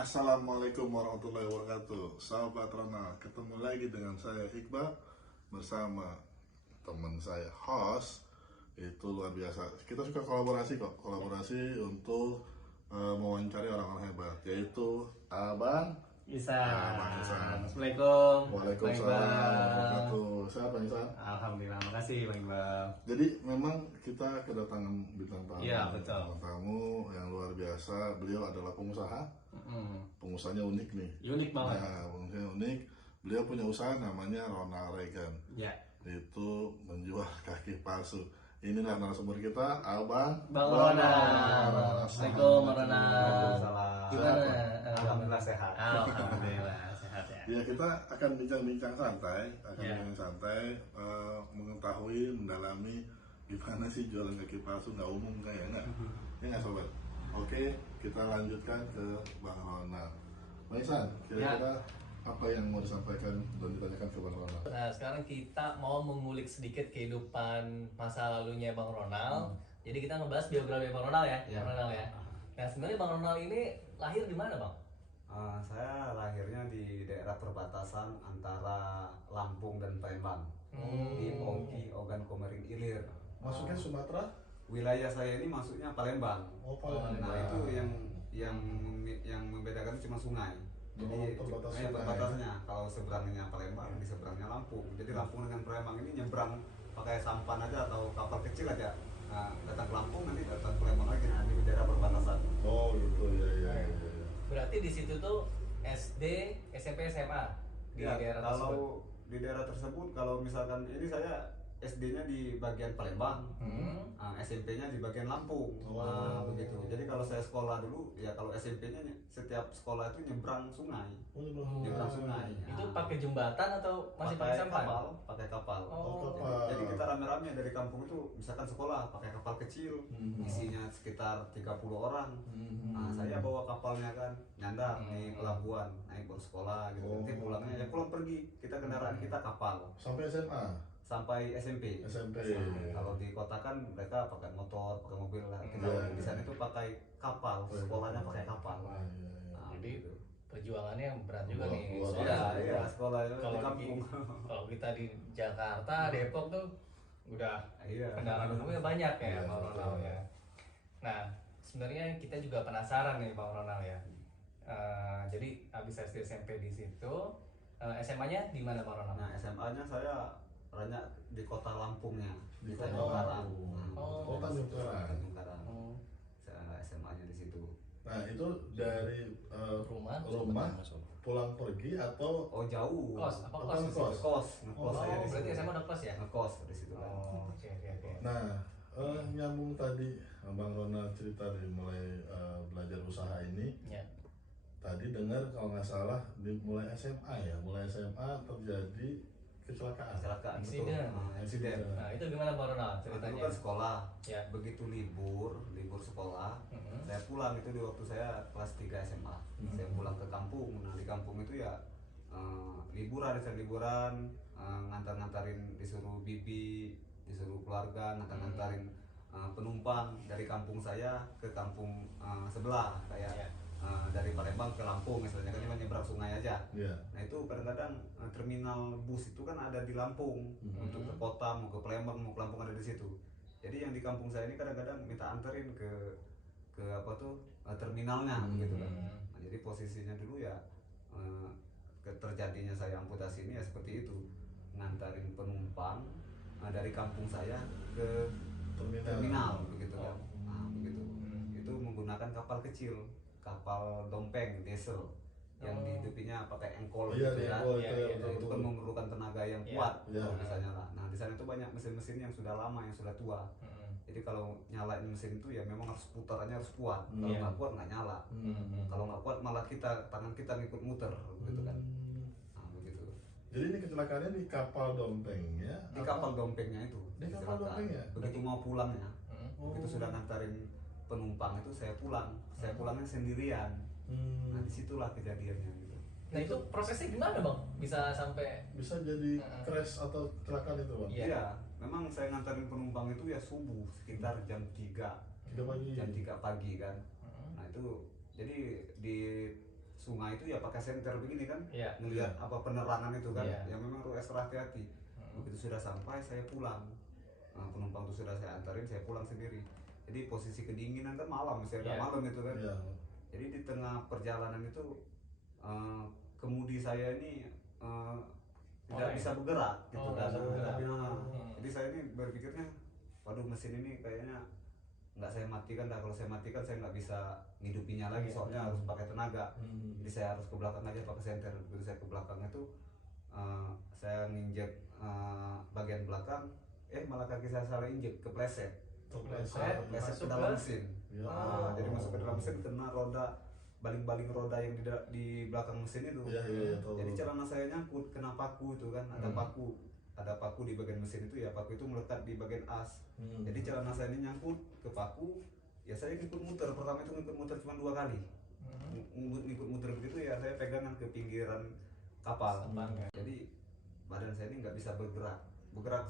Assalamualaikum warahmatullahi wabarakatuh. Sahabat Ronald, ketemu lagi dengan saya Iqbal bersama teman saya host. Itu luar biasa. Kita suka kolaborasi kok, kolaborasi untuk mewawancari orang-orang hebat, yaitu Abang Isan. Bang Isan. Assalamualaikum. Waalaikumsalam Bang Iqbal. warahmatullahi wabarakatuh. Sehat Bang Isan? Alhamdulillah, makasih Bang Iqbal. Jadi memang kita kedatangan bintang tamu. Iya, betul. Bintang tamu yang luar biasa. Beliau adalah pengusaha. Pengusahanya unik nih. Unik banget. Nah, pengusahanya unik. Beliau punya usaha namanya Ronald Reagan. Ya. Itu menjual kaki palsu. Inilah narasumber kita, Abang Bang Ronald. Assalamualaikum Bang Ronald. Waalaikumsalam. Gimana? Alhamdulillah sehat. Alhamdulillah sehat ya. Ya, kita akan bincang-bincang santai, Ya. mengetahui, mendalami gimana sih jualan kaki palsu nggak umum kayaknya. Ya nggak sobat? Oke, kita lanjutkan ke Bang Ronald. Bang Isan, kira-kira apa yang mau disampaikan dan ditanyakan ke Bang Ronald? Nah, sekarang kita mau mengulik sedikit kehidupan masa lalunya Bang Ronald. Jadi kita ngebahas biografi Bang Ronald ya, Ya. Bang Ronald ya. Nah, sebenarnya Bang Ronald ini lahir di mana, Bang? Saya lahirnya di daerah perbatasan antara Lampung dan Palembang, di Ongki, Ogan Komering Ilir. Masuknya Sumatera? Wilayah saya ini masuknya Palembang. Oh, Palembang. Nah itu yang membedakan itu cuma sungai. Jadi perbatasan sungai. perbatasnya. Kalau seberangnya Palembang, di seberangnya Lampung. Jadi Lampung dengan Palembang ini nyebrang pakai sampan aja atau kapal kecil aja. Nah, datang ke Lampung nanti datang ke Palembang lagi. Nah, di daerah perbatasan. Oh gitu ya. Berarti di situ tuh SD, SMP, SMA di Ya, daerah tersebut. kalau di daerah tersebut, kalau misalkan ini saya SD-nya di bagian Palembang, SMP-nya di bagian Lampung, nah, begitu. Jadi kalau saya sekolah dulu, ya kalau SMP-nya setiap sekolah itu nyebrang sungai, nyebrang sungai. Itu Nah, pakai jembatan atau masih pakai sampan? pakai kapal. Oh, Jadi kita rame-rame dari kampung itu, misalkan sekolah pakai kapal kecil, isinya sekitar 30 orang. Nah, saya bawa kapalnya kan, nyandar di pelabuhan, naik baru sekolah gitu. Nanti pulangnya ya pulang pergi, kita kendaraan kita kapal Sampai SMA, sampai SMP. SMP. Nah, kalau di kota kan mereka pakai motor, pakai mobil lah. Kita Iya. di sana itu pakai kapal, sekolahnya pakai kapal. Iya. Nah, Jadi gitu. perjuangannya berat juga Luar- nih. luar Soalnya biasa. Iya, sekolah itu kalau di kampung. kalau kita di Jakarta, Depok tuh udah Iya. kendaraan umumnya banyak ya, Iya, Bang betul. Ronald ya. Nah, sebenarnya kita juga penasaran nih, Bang Ronald ya. Jadi habis SD SMP di situ, SMA-nya di mana, Bang Ronald? Nah, SMA-nya saya banyak di kota Lampungnya, Di di kota Tanjung Karang. Lampung. Oh. Oh, Tanjung Karang. Tanjung Karang. Oh, Saya SMA-nya di situ. Nah itu dari rumah pulang pergi atau Oh, jauh. kos, apa Apa kos? ngekos? Ngekos Oh, saya di berarti situ. SMA udah kos ya? Ngekos di situ kan. Oh, oke. Nah, nyambung tadi Bang Ronald cerita dari mulai belajar usaha ini. Ya. Tadi dengar kalau nggak salah mulai SMA ya, mulai SMA terjadi kecelakaan. Kecelakaan betul. Insiden. Insiden. Nah, itu gimana, Bang Ronald Dulu ceritanya? kan sekolah, Ya. begitu libur sekolah, saya pulang itu di waktu saya kelas 3 SMA. Saya pulang ke kampung. Nah, di kampung itu ya liburan, ngantar-ngantarin, disuruh bibi, disuruh keluarga, ngantar-ngantarin penumpang dari kampung saya ke kampung sebelah, kayak Ya. dari Palembang ke Lampung misalnya, kan cuma nyebrang sungai aja. Iya. Nah itu kadang-kadang terminal bus itu kan ada di Lampung, untuk ke kota, mau ke Palembang, mau ke Lampung ada di situ. Jadi yang di kampung saya ini kadang-kadang minta anterin ke apa tuh terminalnya begitu kan. Nah, jadi posisinya dulu ya terjadinya saya amputasi ini ya seperti itu, ngantarin penumpang dari kampung saya ke terminal begitu kan. Nah, begitu. Itu menggunakan kapal kecil, kapal dompeng diesel yang dihidupinya pakai engkol Iya, gitu kan. engkol, Iya, itu ya, iya. Nah, itu kan memerlukan tenaga yang Iya. kuat Iya. kalau bisa nyala. Nah di sana itu banyak mesin-mesin yang sudah lama, yang sudah tua. Jadi kalau nyalain mesin itu ya memang harus putarannya harus kuat. Kalau Iya. nggak kuat nggak nyala. Kalau nggak kuat malah tangan kita ngikut muter gitu kan. Nah begitu. Jadi ini kecelakaannya di kapal dompengnya? Di kapal dompengnya itu. Di kapal kecelakaan. dompengnya? Begitu mau pulangnya, Oh. begitu sudah ngantarin penumpang itu saya pulang. Saya pulangnya sendirian. Nah disitulah kejadiannya gitu. Nah, itu prosesnya gimana, Bang? Bisa sampai Bisa jadi crash atau kecelakaan itu, Bang? Iya. Iya, memang saya ngantarin penumpang itu ya subuh sekitar jam 3 3 pagi. jam 3 pagi kan. Nah itu jadi di sungai itu ya pakai senter begini kan, Iya. ngelihat apa penerangan itu kan, Iya. yang memang harus ekstra hati-hati. Begitu sudah sampai saya pulang. Penumpang itu sudah saya antarin, saya pulang sendiri. Jadi posisi kedinginan kan malam, saya agak Iya. malam itu kan. Iya. Jadi di tengah perjalanan itu kemudi saya ini tidak Oleng. bisa bergerak gitu Oh, kan. nggak bisa bergerak. Jadi saya ini berpikirnya, waduh mesin ini kayaknya nggak saya matikan dah. Kalau saya matikan saya nggak bisa ngidupinya lagi, soalnya harus pakai tenaga. Jadi saya harus ke belakang aja pakai senter. Begitu saya ke belakang itu saya nginjek bagian belakang, malah kaki saya salah injek, kepleset. Kepleset, Kepleset masuk ke dalam ke- mesin. Ya. Jadi masuk ke dalam mesin, kena roda, baling-baling roda yang di belakang mesin itu. Iya, tahu. Jadi celana saya nyangkut, kena paku itu kan, ada paku di bagian mesin itu, ya paku itu melekat di bagian as. Jadi celana saya ini nyangkut ke paku, ya saya ngikut muter. Pertama itu ngikut muter cuma 2 kali. Ngikut muter begitu ya saya pegangan ke pinggiran kapal. Sampannya. Jadi badan saya ini nggak bisa bergerak.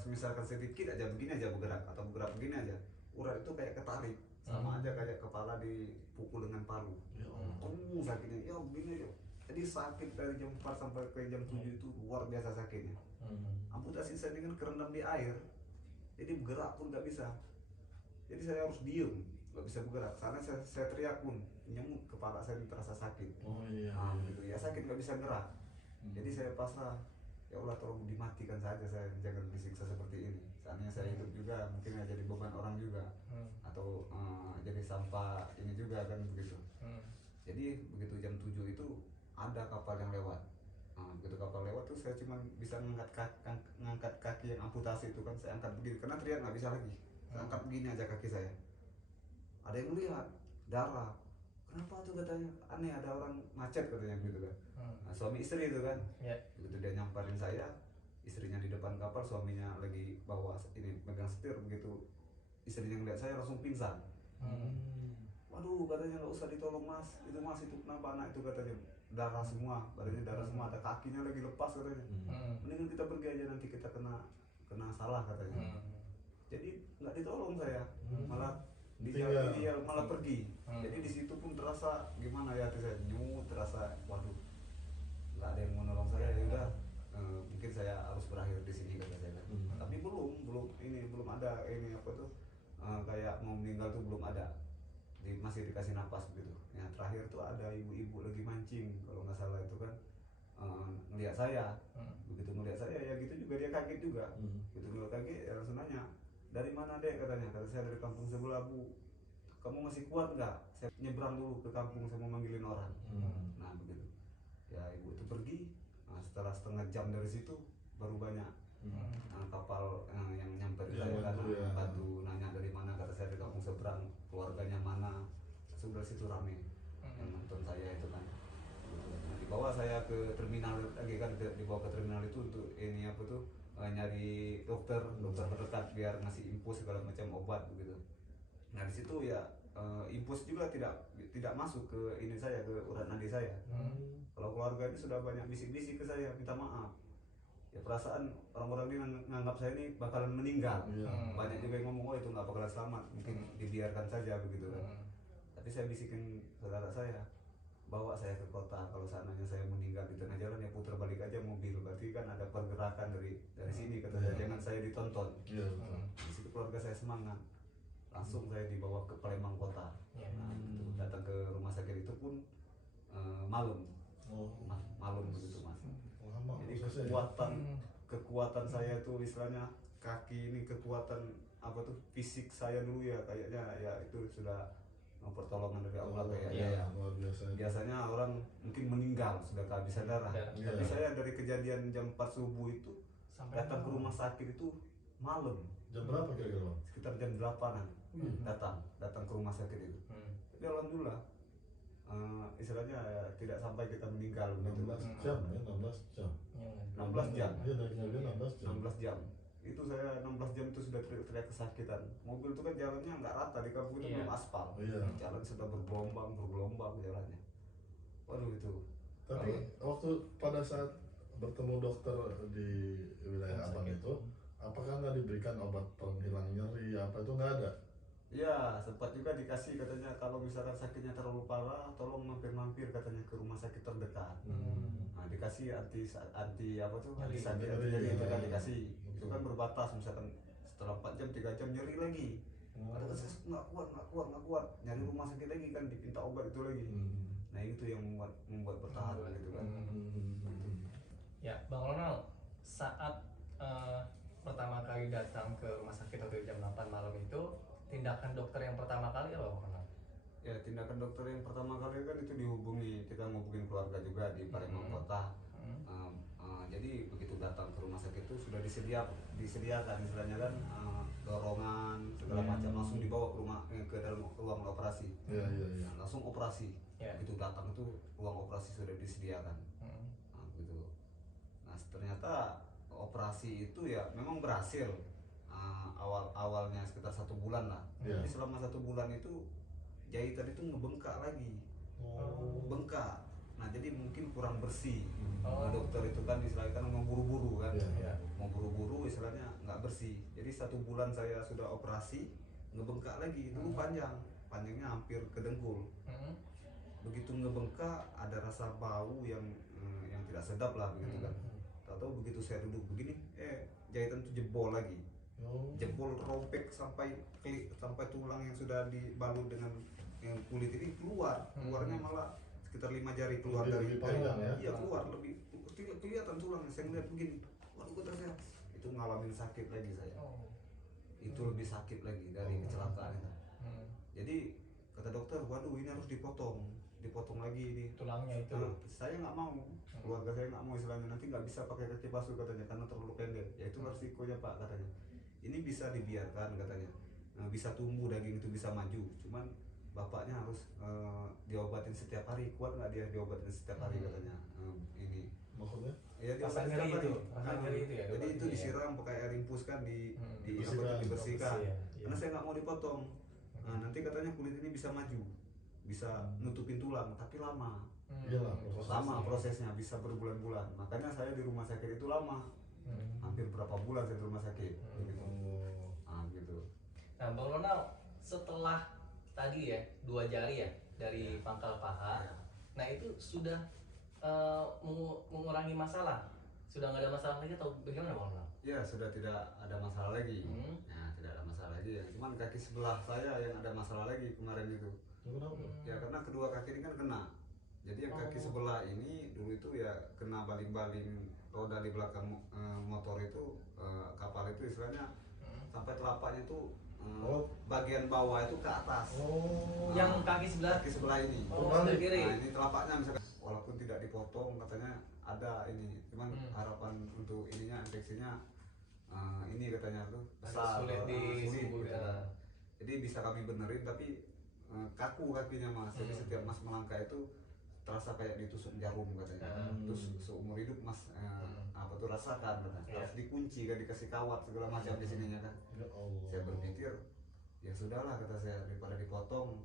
Misalkan sedikit aja begini aja bergerak, atau bergerak begini aja, urat itu kayak ketarik, sama aja kayak kepala dipukul dengan palu. Ya Allah. Sakitnya, ya begini ya. Jadi sakit dari jam 4 sampai ke jam 7 itu luar biasa sakitnya. Amputasi saya ini kan kerendam di air, jadi bergerak pun nggak bisa. Jadi saya harus diem, nggak bisa bergerak. Karena saya teriak pun nyemut, kepala saya terasa sakit. Oh iya. Gitu ya, sakit nggak bisa gerak. Jadi saya pasrah, ya Allah tolong dimatikan saja, saya jangan disiksa seperti ini. Seandainya saya hidup juga mungkin ya jadi beban orang juga, atau jadi sampah ini juga kan begitu. Jadi begitu jam 7 itu ada kapal yang lewat. Begitu kapal lewat tuh saya cuma bisa ngangkat kaki yang amputasi itu kan, saya angkat begini karena teriak nggak bisa lagi. Saya angkat begini aja kaki saya. Ada yang melihat darah. Kenapa tuh katanya? Aneh, ada orang macet katanya gitu kan. Suami istri itu kan. Iya. Begitu dia nyamperin saya, istrinya di depan kapal, suaminya lagi bawa ini megang setir. Begitu istrinya ngeliat saya langsung pingsan. Waduh, katanya nggak usah ditolong mas, itu kenapa anak itu katanya darah semua, badannya darah semua, ada kakinya lagi lepas katanya. Mendingan kita pergi aja, nanti kita kena salah katanya. Jadi nggak ditolong saya, malah di jalan dia malah pergi. Jadi di situ pun terasa gimana ya, hati saya nyut, terasa waduh nggak ada yang mau nolong saya. Ya udah, mungkin saya harus berakhir di sini kata saya. Tapi belum ada ini apa tuh, kayak mau meninggal tuh belum ada. Masih dikasih napas begitu. Yang terakhir tuh ada ibu-ibu lagi mancing kalau nggak salah itu kan, ngelihat saya. Begitu ngelihat saya ya gitu juga dia kaget juga. Begitu ngelihat kaget ya langsung nanya, dari mana dek katanya. Kata saya dari kampung sebelah bu. Kamu masih kuat nggak? Saya nyebrang dulu ke kampung, saya mau manggilin orang. Nah begitu. Ya ibu itu pergi. Setelah setengah jam dari situ baru banyak kapal yang nyamper di saya kan, bantu nanya dari mana. Kata saya dari kampung seberang, keluarganya mana. Sudah situ rame yang nonton saya itu kan. Nah, dibawa saya ke terminal lagi kan, dibawa ke terminal itu untuk ini apa tuh, nyari dokter terdekat biar ngasih infus segala macam obat begitu. Nah di situ ya infus juga tidak masuk ke ini saya, ke urat nadi saya. Kalau keluarga ini sudah banyak bisik-bisik ke saya minta maaf. Ya perasaan orang-orang ini nganggap saya ini bakalan meninggal. Banyak juga yang ngomong, oh itu nggak bakalan selamat, mungkin dibiarkan saja begitu kan. Tapi saya bisikin saudara saya, bawa saya ke kota. Kalau seandainya saya meninggal di tengah jalan ya putar balik aja mobil, berarti kan ada pergerakan dari sini kata saya, jangan saya ditonton. Di situ keluarga saya semangat, langsung saya dibawa ke Palembang kota. Nah, gitu. Datang ke rumah sakit itu pun malam begitu mas. Jadi kekuatan saya tuh istilahnya kaki ini, kekuatan apa tuh fisik saya dulu ya kayaknya ya itu sudah pertolongan dari Allah kayaknya. Luar biasa. Biasanya orang mungkin meninggal sudah kehabisan darah. Tapi saya dari kejadian jam 4 subuh itu datang ke rumah sakit itu malam. Jam berapa kira-kira? Sekitar jam 8-an datang ke rumah sakit itu. Tapi alhamdulillah istilahnya ya, tidak sampai kita meninggal. 16 jam ya, 16 jam. 16 jam. Iya, dari 16 jam. 16 jam. Itu saya 16 jam itu sudah teriak kesakitan. Mobil itu kan jalannya nggak rata, di kampung itu belum aspal. Jalan sudah bergelombang jalannya. Waduh itu. Tapi waktu pada saat bertemu dokter di wilayah Abang itu, apakah nggak diberikan obat penghilang nyeri apa itu nggak ada? Iya, sempat juga dikasih katanya kalau misalkan sakitnya terlalu parah, tolong mampir-mampir katanya ke rumah sakit terdekat. Nah, dikasih anti apa tuh? Anti Nyeri. sakit, anti nyeri itu kan dikasih. Itu kan berbatas, misalkan setelah 4 jam, 3 jam nyeri lagi. Ada saya nggak kuat. Nyari rumah sakit lagi kan, dipinta obat itu lagi. Nah, itu yang membuat bertahan gitu kan. Ya, Bang Ronald, saat pertama kali datang ke rumah sakit waktu jam 8 malam itu, tindakan dokter yang pertama kali apa Bang Ronald? Ya, tindakan dokter yang pertama kali kan itu dihubungi, kita ngubungin keluarga juga di Palembang Kota. Jadi begitu datang ke rumah sakit itu sudah disediakan istilahnya kan, dorongan segala macam, langsung dibawa ke rumah ke dalam ruang operasi. Langsung operasi. Begitu datang itu ruang operasi sudah disediakan. Nah, gitu. Nah, ternyata operasi itu ya memang berhasil. Awalnya sekitar 1 bulan lah. Jadi selama 1 bulan itu jahitan itu ngebengkak lagi. Bengkak. Nah, jadi mungkin kurang bersih. Nah, dokter itu kan istilahnya kan mau buru-buru kan. Mau buru-buru istilahnya nggak bersih. Jadi 1 bulan saya sudah operasi, ngebengkak lagi. Dulu panjangnya hampir ke dengkul. Begitu ngebengkak ada rasa bau yang tidak sedap lah begitu kan. Tahu begitu saya duduk begini, jahitan itu jebol lagi. Jebol, robek sampai tulang yang sudah dibalut dengan yang kulit ini keluarnya malah sekitar 5 jari keluar dari panjang ya? Iya, keluar lebih kelihatan tulangnya. Saya ngeliat begini, waduh, kata saya itu ngalamin sakit lagi saya. Itu lebih sakit lagi dari kecelakaan itu. Jadi kata dokter, waduh ini harus dipotong lagi ini Tulangnya itu. Nah, saya nggak mau, keluarga saya nggak mau istilahnya, nanti nggak bisa pakai kaki basuh katanya karena terlalu pendek. Ya itu resikonya Pak katanya. Ini bisa dibiarkan katanya, bisa tumbuh daging itu bisa maju, cuman bapaknya harus diobatin setiap hari. Kuat nggak dia diobatin setiap hari katanya. Ini Maksudnya? ya Rasa diobatin nyeri setiap hari. itu, rasa nyeri itu ya, Jadi diobatin itu ya. disiram pakai air infus kan, Dibersihkan. dibersihkan. Iya. Karena saya nggak mau dipotong. Nah, nanti katanya kulit ini bisa maju, bisa nutupin tulang, tapi lama. Iyalah, Prosesnya bisa berbulan-bulan. Makanya saya di rumah sakit itu lama. Hampir berapa bulan saya di rumah sakit. Begitu. Gitu. Nah, Bang Ronald, setelah tadi ya 2 jari ya dari pangkal paha, nah itu sudah mengurangi masalah, sudah nggak ada masalah lagi atau bagaimana Bang Ronald? Ya, sudah tidak ada masalah lagi. Nah, tidak ada masalah lagi ya. Cuman kaki sebelah saya yang ada masalah lagi kemarin itu. Kenapa? Ya karena kedua kaki ini kan kena. Jadi yang kaki sebelah ini dulu itu ya kena baling-baling roda di belakang motor itu, kapal itu istilahnya sampai telapaknya itu bagian bawah itu ke atas. Yang kaki sebelah ini. sebelah kiri. Nah, ini telapaknya misalkan walaupun tidak dipotong katanya ada ini, cuman harapan untuk ininya infeksinya ini katanya tuh besar, sulit gitu. Jadi bisa kami benerin tapi kaku kakinya Mas. Jadi setiap Mas melangkah itu terasa kayak ditusuk jarum katanya. Terus seumur hidup Mas apa tuh rasakan katanya. Harus dikunci kan, dikasih kawat segala macam di sininya kan. Saya berpikir ya sudahlah kata saya, daripada dipotong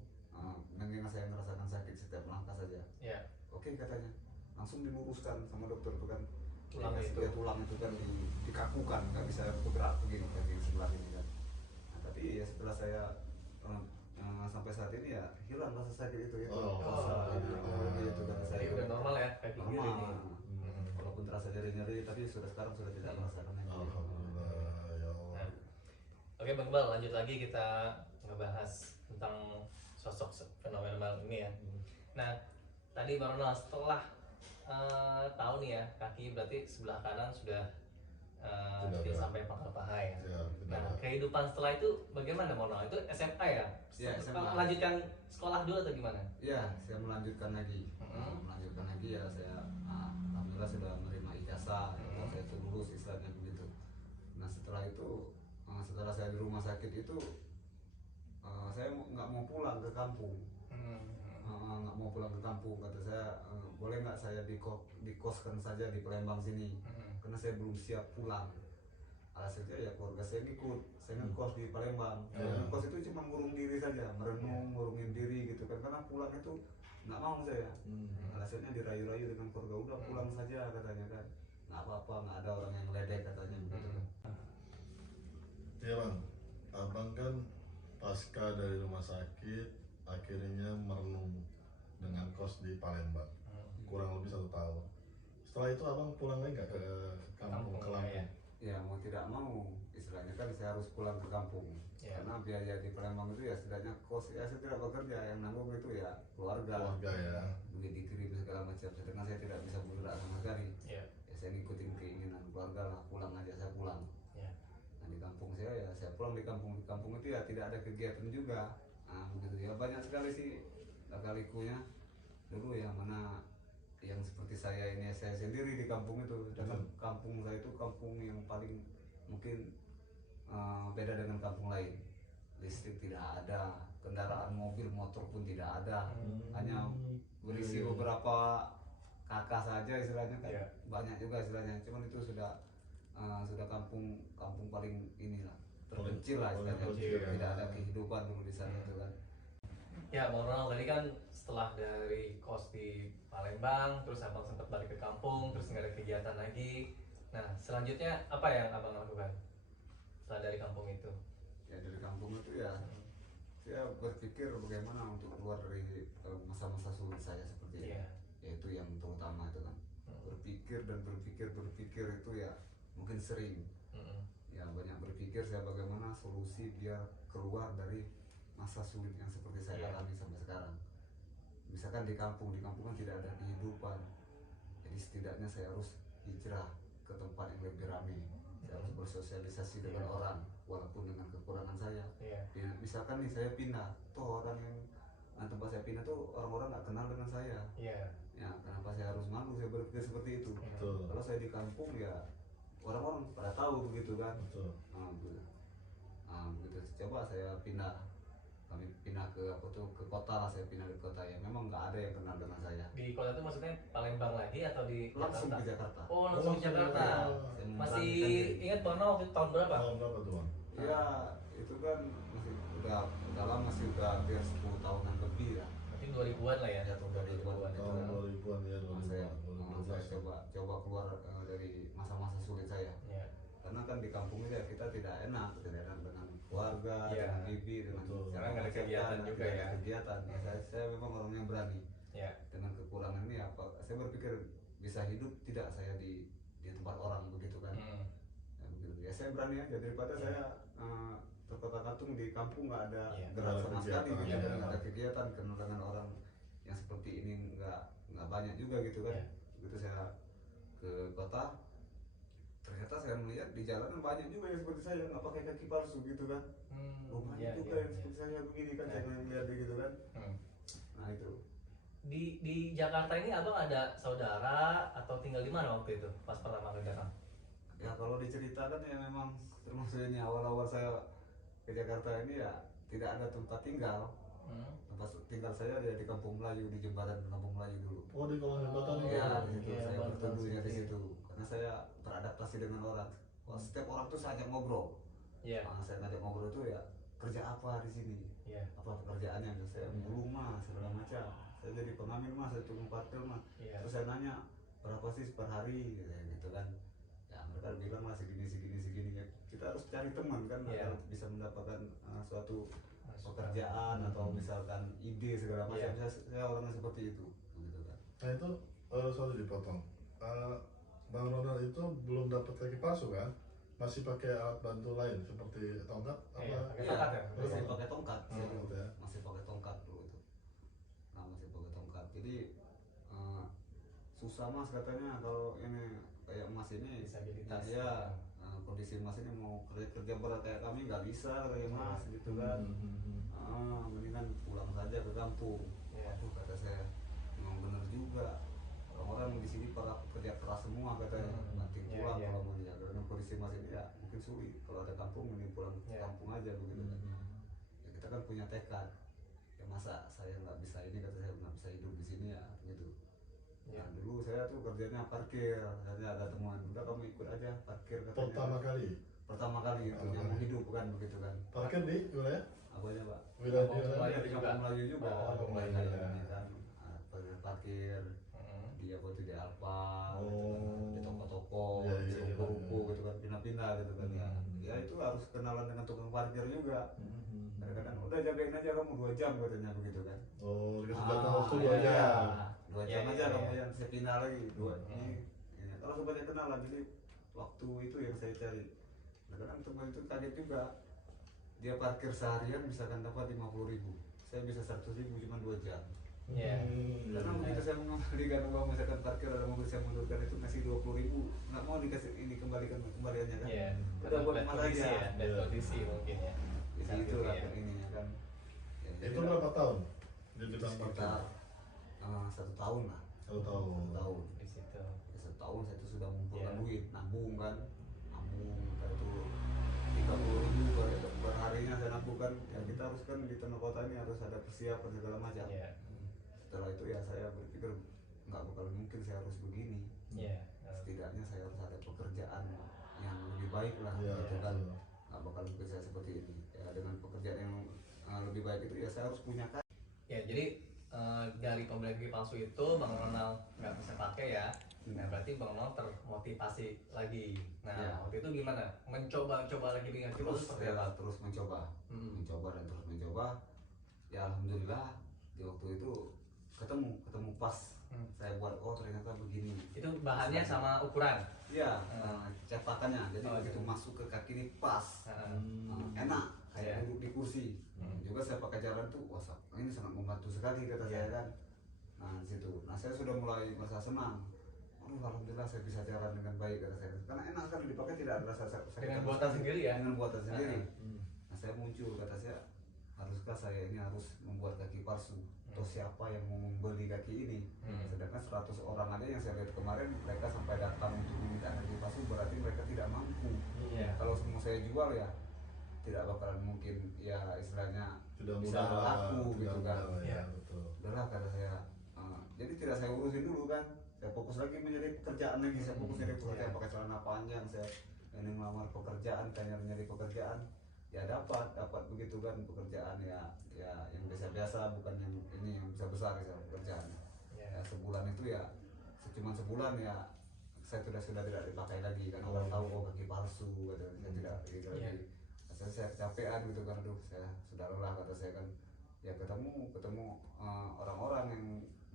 mendingan saya merasakan sakit setiap langkah saja. Oke katanya. Langsung diluruskan sama dokter itu kan. Tulang itu kan dikakukan, nggak bisa bergerak begini kaki sebelah ini kan. Nah, tapi ya setelah saya sampai saat ini ya hilang rasa sakit itu ya. Itu kata saya. Jadi udah normal ya kaki kiri ini. Walaupun terasa nyeri-nyeri tapi sekarang sudah tidak merasakan lagi. Alhamdulillah ya Allah. Oke Bang Iqbal, lanjut lagi kita ngebahas tentang sosok fenomenal ini ya. Nah, tadi Bang Ronald setelah tahu nih ya kaki berarti sebelah kanan sudah tidak sampai pangkal paha ya. Nah, kehidupan setelah itu bagaimana Bang Ronald? Itu SMA ya? SMA. Melanjutkan sekolah dulu atau gimana? Iya, saya melanjutkan lagi. Melanjutkan lagi ya, saya alhamdulillah sudah menerima ijazah, saya itu lulus istilahnya begitu. Nah, setelah itu setelah saya di rumah sakit itu saya nggak mau pulang ke kampung. Nggak mau pulang ke kampung, kata saya boleh nggak saya dikoskan saja di Palembang sini, karena saya belum siap pulang. Hasilnya ya keluarga saya ngikut, saya ngekos di Palembang. Ngekos itu cuma ngurung diri saja, merenung, ngurungin diri gitu kan, karena pulang itu nggak mau saya. Hasilnya dirayu-rayu dengan keluarga, udah pulang saja katanya kan, nggak apa-apa, nggak ada orang yang meledek katanya begitu kan. Iya Bang, abang kan pas pasca dari rumah sakit akhirnya merenung dengan kos di Palembang kurang lebih 1 tahun. Setelah itu abang pulang lagi nggak ke kampung ke Lampung? Ya mau tidak mau istilahnya kan saya harus pulang ke kampung karena biaya di Palembang itu ya setidaknya kos ya saya tidak bekerja, yang nanggung itu ya keluarga Ya. duit dikirim segala macam, sedangkan saya tidak bisa bergerak sama sekali. Ya saya ngikutin keinginan keluarga lah, pulang aja saya pulang. Nah di kampung saya ya saya pulang di kampung itu ya tidak ada kegiatan juga. Nah begitu ya, banyak sekali sih lika-likunya dulu yang mana yang seperti saya ini saya sendiri di kampung itu, dan kampung saya itu kampung yang paling mungkin beda dengan kampung lain. Listrik tidak ada, kendaraan mobil motor pun tidak ada, hanya berisi beberapa kakak saja istilahnya kan. Banyak juga istilahnya, cuman itu sudah kampung paling inilah terpencil lah istilahnya, tidak ada kehidupan dulu di sana itu kan. Ya, Bang Ronald, tadi kan setelah dari kos di Palembang, terus abang sempat balik ke kampung, terus nggak ada kegiatan lagi. Nah, selanjutnya apa yang abang lakukan setelah dari kampung itu? Ya dari kampung itu ya, saya berpikir bagaimana untuk keluar dari masa-masa sulit saya seperti ini. Yaitu yang terutama itu kan, berpikir itu ya mungkin sering. Ya banyak berpikir saya bagaimana solusi biar keluar dari masa sulit yang seperti saya alami sampai sekarang. Misalkan di kampung kan tidak ada kehidupan, jadi setidaknya saya harus hijrah ke tempat yang lebih ramai. Saya harus bersosialisasi dengan orang walaupun dengan kekurangan saya. Misalkan nih saya pindah, toh orang yang tempat saya pindah tuh orang-orang nggak kenal dengan saya. Ya kenapa saya harus malu, saya berpikir seperti itu. Kalau saya di kampung ya orang-orang pada tahu begitu kan. Begitu. Coba saya kami pindah ke kota lah, saya pindah ke kota ya memang nggak ada yang kenal dengan saya. Di kota itu maksudnya Palembang lagi atau di Langsung Jakarta? ke Jakarta. Oh, langsung ke Jakarta. Masih ingat Bang Ronald waktu tahun berapa? Tahun berapa tuh bang? Ya itu kan masih udah lama sih, udah hampir 10 tahunan lebih ya. Mungkin 2000-an lah ya. Tahun 2000-an itu Tahun kan. 2000-an ya, Saya 2012. coba keluar dari masa-masa sulit saya. Karena kan di kampung itu ya kita tidak enak dengan keluarga, dengan bibi, dengan karena nggak ada kegiatan juga ya. Kegiatan. Saya memang orang yang berani. Dengan kekurangan ini apa? Saya berpikir bisa hidup tidak saya di tempat orang begitu kan. Ya, begitu. Ya saya berani aja daripada saya terkotak-katung di kampung nggak ada gerak sama sekali, nggak ada kegiatan, kenal dengan orang yang seperti ini nggak banyak juga gitu kan. Begitu saya ke kota, ternyata saya melihat di jalanan banyak juga yang seperti saya nggak pakai kaki palsu gitu kan. Banyak juga yang seperti saya begini kan, saya melihat gitu kan. Nah itu Di Jakarta ini abang ada saudara atau tinggal di mana waktu itu pas pertama ke Jakarta? ya kalau diceritakan ya memang termasuk ini awal-awal saya ke Jakarta ini ya tidak ada tempat tinggal. Tempat tinggal saya ada di Kampung Melayu, di jembatan Kampung Melayu dulu. Oh di kolong jembatan itu? Ya di situ saya berteduhnya di situ karena saya beradaptasi dengan orang. Setiap orang tuh saya ajak ngobrol. Saya ngajak ngobrol itu ya kerja apa di sini, apa pekerjaannya. Saya mulung mas segala macam. Saya jadi pengamen mas, saya tukang parkir mas. Terus saya nanya berapa sih per hari gitu kan. Ya mereka bilang lah segini. Ya, kita harus cari teman kan agar bisa mendapatkan suatu pekerjaan atau misalkan ide segala macam. Saya orangnya seperti itu gitu kan. Nah itu sorry dipotong. Bang Ronald itu belum dapat kaki palsu kan? Masih pakai alat bantu lain seperti tongkat? Masih pakai tongkat. Masih pakai tongkat dulu itu. Nah masih pakai tongkat. Jadi susah mas katanya kalau ini kayak mas ini disabilitas. Kondisi mas ini mau kerja berat kayak kami nggak bisa kayak mas gitu kan. Mendingan pulang saja ke kampung. Waduh kata saya memang benar juga, orang-orang di sini para pekerja keras semua katanya. Nanti pulang kalau mau ya karena kondisi mas ini ya mungkin sulit, kalau ada kampung mending pulang ke kampung aja begitu kan. Ya kita kan punya tekad ya, masa saya nggak bisa ini, kata saya nggak bisa hidup di sini ya gitu. Nah dulu saya tuh kerjanya parkir, saya ada teman, udah kamu ikut aja parkir katanya. Pertama kali itu yang hidup kan begitu kan. Parkir di wilayah? Apanya pak? Wilayah Di Kampung Melayu juga. Kampung Melayu kan. Parkir di di apa tuh di Alfa, gitu kan, Oh. di toko-toko, Iya, di iya, iya. ruko-ruko gitu kan, pindah-pindah gitu kan ya. Ya itu harus kenalan dengan tukang parkir juga. Kadang-kadang udah jagain aja kamu 2 jam katanya begitu kan. Oh, dikasih jatah waktu 2 iya. jam. 2 Iya, jam iya, aja iya. kamu yang saya pindah lagi 2 ini. Ya, kalau sebanyak kenalan jadi waktu itu yang saya cari. Kadang-kadang teman itu kaget juga. Dia parkir seharian misalkan dapat 50.000. Saya bisa 100.000 cuma 2 jam. Iya. Karena begitu saya mengembalikan uang misalkan parkir ada mobil saya mundurkan itu ngasih 20.000, nggak mau dikasih ini kembaliannya kan. Iya. Udah buat Lihat mas kondisi aja. ya, lihat kondisi mungkin ya. Jadi Saat itu lah ya. ininya kan. Ya, Itu berapa tahun? Di tukang sekitar parkir? 1 tahun lah. 1 tahun. 1 tahun. Di situ. Ya, 1 tahun saya tuh sudah mengumpulkan Iya. duit, nabung kan, nabung kita itu 30.000 per harinya saya nabung kan. Ya kita harus kan di tengah kota ini harus ada persiapan segala macam. Iya. Setelah itu ya saya berpikir nggak bakal mungkin saya harus begini. Iya. Setidaknya saya harus ada pekerjaan yang lebih baik lah, Iya, gitu kan. betul. Nggak bakal mungkin saya seperti ini. Ya dengan pekerjaan yang lebih baik itu ya saya harus punya kan. Ya, jadi dari pembelian kaki palsu itu Bang Ronald nggak bisa pakai ya. Nah, berarti Bang Ronald termotivasi lagi. Nah, Iya. waktu itu gimana? Mencoba lagi dengan kaki palsu Terus seperti saya apa? terus mencoba, Hmm. mencoba dan terus mencoba. Ya alhamdulillah di waktu itu ketemu pas saya buat, oh ternyata begini. Itu bahannya sama ukuran. Iya, cetakannya. Jadi Oh, begitu gitu. masuk ke kaki ini pas, enak kayak Iya. duduk di kursi. Juga saya pakai jalan tuh, wah ini sangat membantu sekali kata saya kan. Nah di situ, nah saya sudah mulai merasa senang. Aduh alhamdulillah saya bisa jalan dengan baik kata saya. Karena enak sekali dipakai, tidak ada rasa sakit. Dengan sama buatan sekali. sendiri ya? Dengan buatan sendiri. Nah saya muncul kata saya, haruskah saya ini harus membuat kaki palsu? Atau siapa yang mau membeli kaki ini? Sedangkan 100 orang aja yang saya lihat kemarin, mereka sampai datang untuk meminta kaki palsu, berarti mereka tidak mampu. Iya. Kalau semua saya jual ya tidak bakalan mungkin, ya istilahnya Tidak bisa mudah lah, laku tidak gitu kan. mudah lah, Iya. ya, betul. Udahlah kata saya, jadi tidak saya urusin dulu kan, saya fokus lagi menjadi pekerjaan lagi, saya fokus jadi pekerjaan, pakai celana panjang, saya ini melamar pekerjaan, kayak nyari pekerjaan, ya dapat begitu kan pekerjaan ya yang biasa-biasa, bukan yang ini yang besar ya pekerjaan. Iya. Ya sebulan itu ya cuma sebulan ya saya sudah tidak dipakai lagi karena orang tahu oh kaki palsu, kata saya tidak gitu Iya. lagi. Saya kecapean gitu kan, aduh saya sudah lelah kata saya kan. Ya ketemu orang-orang yang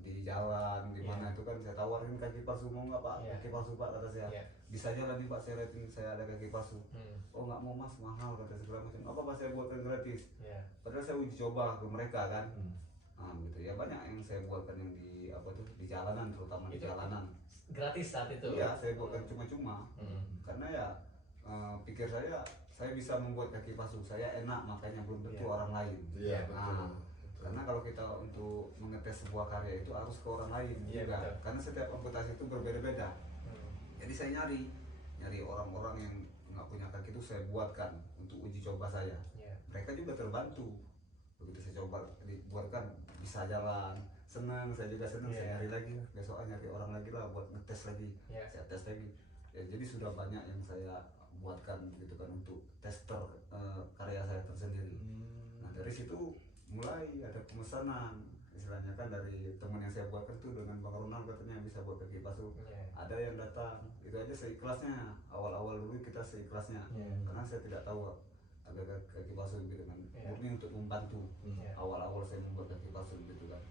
di jalan di mana itu kan, saya tawarin kaki palsu, mau nggak pak? Iya. Kaki palsu pak kata saya. Iya. Bisa jalan nih pak, saya rating saya ada kaki palsu. Oh nggak mau mas, mahal kata segala macam. Apa pak, saya buatkan gratis. Iya. Padahal saya uji coba ke mereka kan. Gitu ya, banyak yang saya buatkan yang di apa tuh di jalanan, terutama di Itu jalanan. gratis saat itu. Iya, saya buatkan cuma-cuma. Hmm. Karena ya pikir saya bisa membuat kaki palsu, saya enak makanya belum tentu Iya. orang lain. Iya, Nah, betul. karena kalau kita untuk mengetes sebuah karya itu harus ke orang lain Iya, juga. betul. Karena setiap amputasi itu berbeda-beda. Hmm. Jadi saya nyari orang-orang yang nggak punya kaki itu saya buatkan untuk uji coba saya. Iya. Mereka juga terbantu. Begitu saya coba dibuatkan bisa jalan, senang, saya juga senang. Iya. Saya nyari lagi, besok nyari orang lagi lah buat ngetes lagi. Iya. Saya tes lagi. Ya, jadi sudah banyak yang saya buatkan gitu kan untuk tester karya saya tersendiri. Nah dari situ mulai ada pemesanan, istilahnya kan dari teman yang saya buatkan tuh, dengan Bang Ronald katanya bisa buat kaki palsu. Iya. Ada yang datang, itu aja seikhlasnya. Awal-awal dulu kita seikhlasnya, karena saya tidak tahu ada kaki palsu gitu kan. Iya. Murni untuk membantu. Iya. Awal-awal saya membuat kaki palsu gitu kan.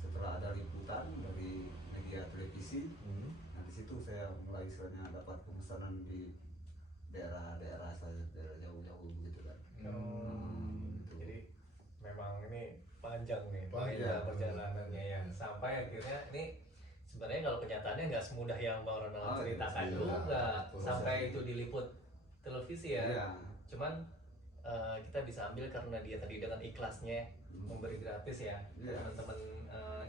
Setelah ada liputan dari media televisi, nah di situ saya mulai istilahnya dapat pemesanan di daerah-daerah saya, daerah jauh-jauh begitu kan. Gitu. Jadi memang ini panjang nih, Panjang. perjalanannya ya. Sampai akhirnya ini sebenarnya kalau kenyataannya nggak semudah yang Bang Ronald Oh, ceritakan iya. juga. Betul. Sampai itu diliput televisi ya. Iya. Cuman kita bisa ambil karena dia tadi dengan ikhlasnya memberi gratis ya. Iya. Teman-teman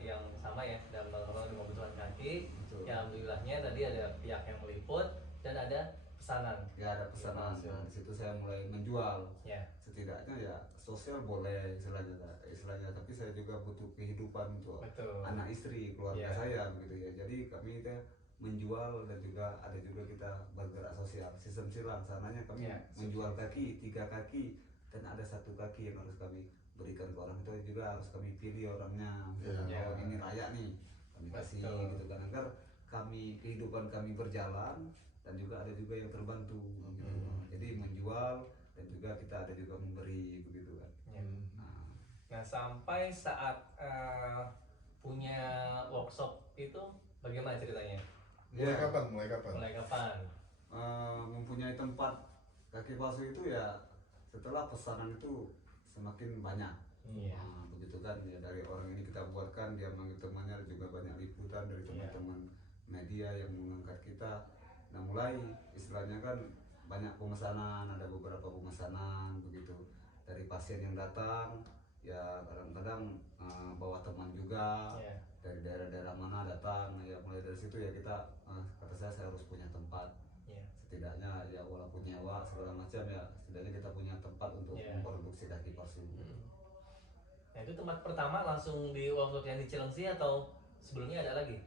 yang sama ya, dan Bang Ronald yang kebetulan kaki. Betul. Ya alhamdulillahnya tadi ada pihak yang meliput dan ada pesanan. Ya ada pesanan. Iya, Nah, di situ saya mulai menjual. Ya. Setidaknya ya sosial boleh istilahnya, tapi saya juga butuh kehidupan untuk Betul. anak istri, keluarga Iya. saya begitu ya. Jadi kami itu menjual dan juga ada juga kita bergerak sosial. Sistem silang sananya kami Iya, menjual kaki, 3 kaki, dan ada 1 kaki yang harus kami berikan ke orang, itu juga harus kami pilih orangnya. Misalnya Iya. oh ini layak nih, komunikasi Betul. gitu kan, agar kehidupan kami berjalan dan juga ada juga yang terbantu gitu. Jadi menjual dan juga kita ada juga memberi begitu kan. Ya. Nah, Nah, sampai saat punya workshop itu bagaimana ceritanya? Mulai Ya. kapan? Mulai kapan? Mulai kapan? Mempunyai tempat kaki palsu itu ya setelah pesanan itu semakin banyak. Iya. Nah, begitu kan ya, dari orang ini kita buatkan, dia manggil temannya, juga banyak liputan dari teman-teman media yang mengangkat kita. Nah, mulai istilahnya kan banyak pemesanan, ada beberapa pemesanan begitu dari pasien yang datang ya, kadang-kadang bawa teman juga. Iya. Dari daerah-daerah mana datang ya, mulai dari situ ya kita kata saya harus punya tempat. Iya. Setidaknya ya walaupun nyewa segala macam ya, setidaknya kita punya tempat untuk Iya. memproduksi kaki palsu. Nah, itu tempat pertama langsung di workshop yang di Cilengsi atau sebelumnya ada lagi?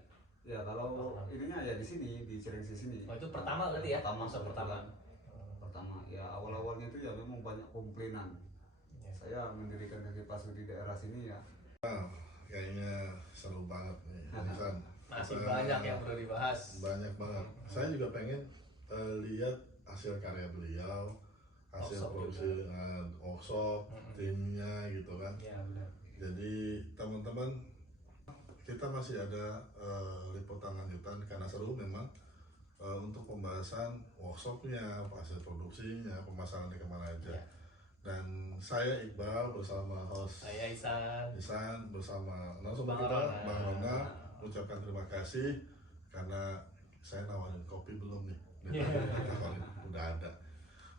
Ya kalau ininya ya di sini, di Cilengsi sini. Oh, itu pertama berarti ya? Pertama, Workshop kebetulan. pertama. Pertama ya, awal-awalnya itu ya memang banyak komplainan. Iya. Saya mendirikan kaki palsu di daerah sini ya. Kayaknya seru banget nih, Nisan. Masih Kita- banyak yang perlu dibahas. Banyak banget. Saya juga pengen lihat hasil karya beliau, hasil Workshop produksi workshop, timnya gitu kan. Iya, benar. Jadi teman-teman, kita masih ada liputan lanjutan karena seru memang untuk pembahasan workshopnya, hasil produksinya, pemasarannya kemana aja. Iya. Dan saya Iqbal bersama host Saya Isan. Isan bersama narasumber Bang kita Rona. Bang Rona, ucapkan terima kasih karena saya nawarin kopi belum nih. Nawarin, udah ada.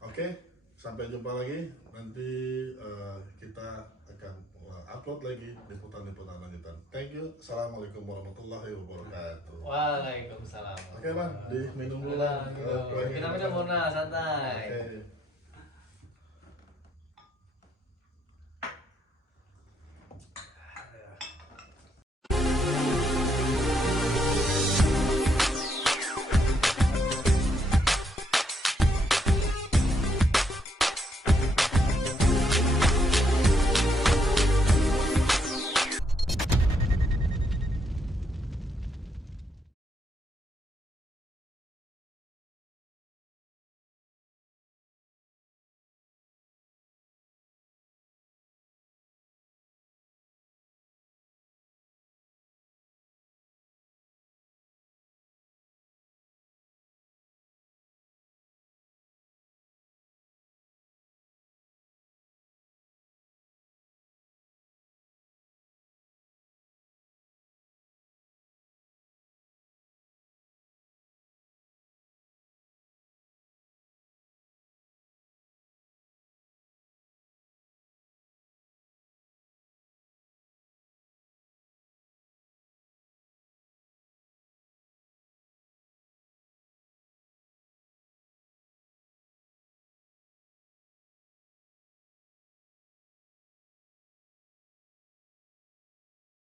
Oke, sampai jumpa lagi. Nanti kita akan upload lagi liputan-liputan lanjutan. Thank you. Assalamualaikum warahmatullahi wabarakatuh. Waalaikumsalam. Oke Bang, diminum dulu Udah, Bang. minum. Kita minum Mona, santai. Oke.